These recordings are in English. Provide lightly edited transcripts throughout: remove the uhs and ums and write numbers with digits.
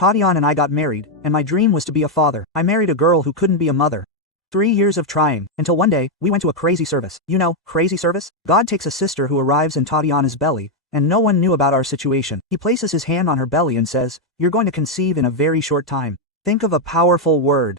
Tatiana and I got married, and my dream was to be a father. I married a girl who couldn't be a mother. 3 years of trying, until one day, we went to a crazy service. You know, crazy service? God takes a sister who arrives in Tatiana's belly, and no one knew about our situation. He places his hand on her belly and says, "You're going to conceive in a very short time." Think of a powerful word.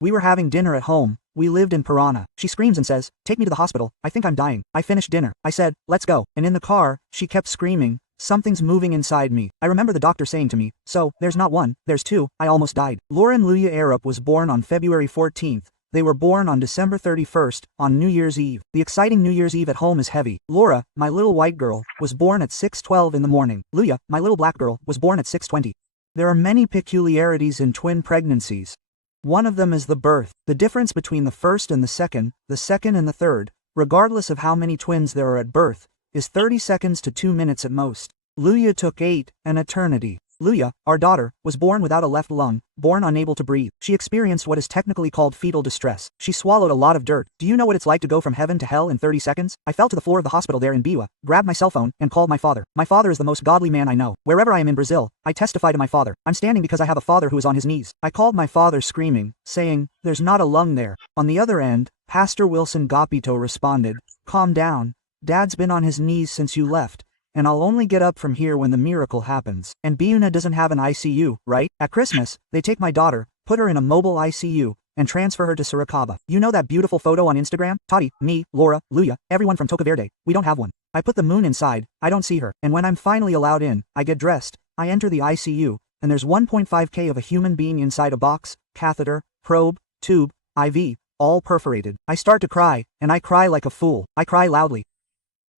We were having dinner at home. We lived in Piranha. She screams and says, "Take me to the hospital, I think I'm dying." I finished dinner. I said, "Let's go." And in the car, she kept screaming, "Something's moving inside me." I remember the doctor saying to me, "So, there's not one, there's two." I almost died. Laura and Luya Arup was born on February 14th. They were born on December 31st, on New Year's Eve. The exciting New Year's Eve at home is heavy. Laura, my little white girl, was born at 6:12 in the morning. Luya, my little black girl, was born at 6:20. There are many peculiarities in twin pregnancies. One of them is the birth. The difference between the first and the second and the third, regardless of how many twins there are at birth, is 30 seconds to 2 minutes at most. Luya took an eternity. Luya, our daughter, was born without a left lung, born unable to breathe. She experienced what is technically called fetal distress. She swallowed a lot of dirt. Do you know what it's like to go from heaven to hell in 30 seconds? I fell to the floor of the hospital there in Biwa, grabbed my cell phone, and called my father. My father is the most godly man I know. Wherever I am in Brazil, I testify to my father. I'm standing because I have a father who is on his knees. I called my father screaming, saying, "There's not a lung there." On the other end, Pastor Wilson Gapito responded, "Calm down. Dad's been on his knees since you left. And I'll only get up from here when the miracle happens. And Biuna doesn't have an ICU, right? At Christmas, they take my daughter, put her in a mobile ICU, and transfer her to Sorocaba. You know that beautiful photo on Instagram? Tati, me, Laura, Luya, everyone from Toca Verde. We don't have one. I put the moon inside, I don't see her. And when I'm finally allowed in, I get dressed, I enter the ICU, and there's 1.5K of a human being inside a box, catheter, probe, tube, IV, all perforated. I start to cry, and I cry like a fool. I cry loudly.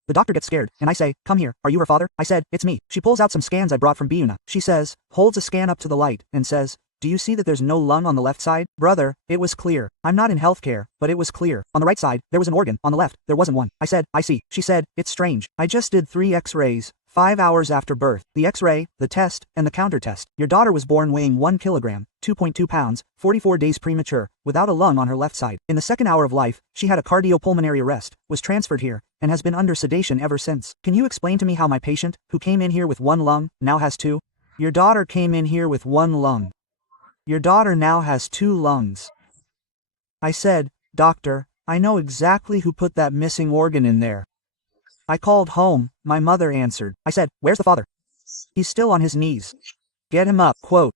The doctor gets scared, and I say, "Come here, are you her father?" I said, "It's me." She pulls out some scans I brought from Biuna. She says, holds a scan up to the light, and says, "Do you see that there's no lung on the left side?" Brother, it was clear. I'm not in healthcare, but it was clear. On the right side, there was an organ. On the left, there wasn't one. I said, "I see." She said, "It's strange. I just did 3 x-rays, 5 hours after birth. The x-ray, the test, and the counter test. Your daughter was born weighing 1 kilogram, 2.2 pounds, 44 days premature, without a lung on her left side. In the second hour of life, she had a cardiopulmonary arrest, was transferred here, and has been under sedation ever since. Can you explain to me how my patient, who came in here with 1 lung, now has 2? Your daughter came in here with 1 lung. Your daughter now has 2 lungs. I said, "Doctor, I know exactly who put that missing organ in there." I called home, my mother answered. I said, "Where's the father?" "He's still on his knees." "Get him up." Quote,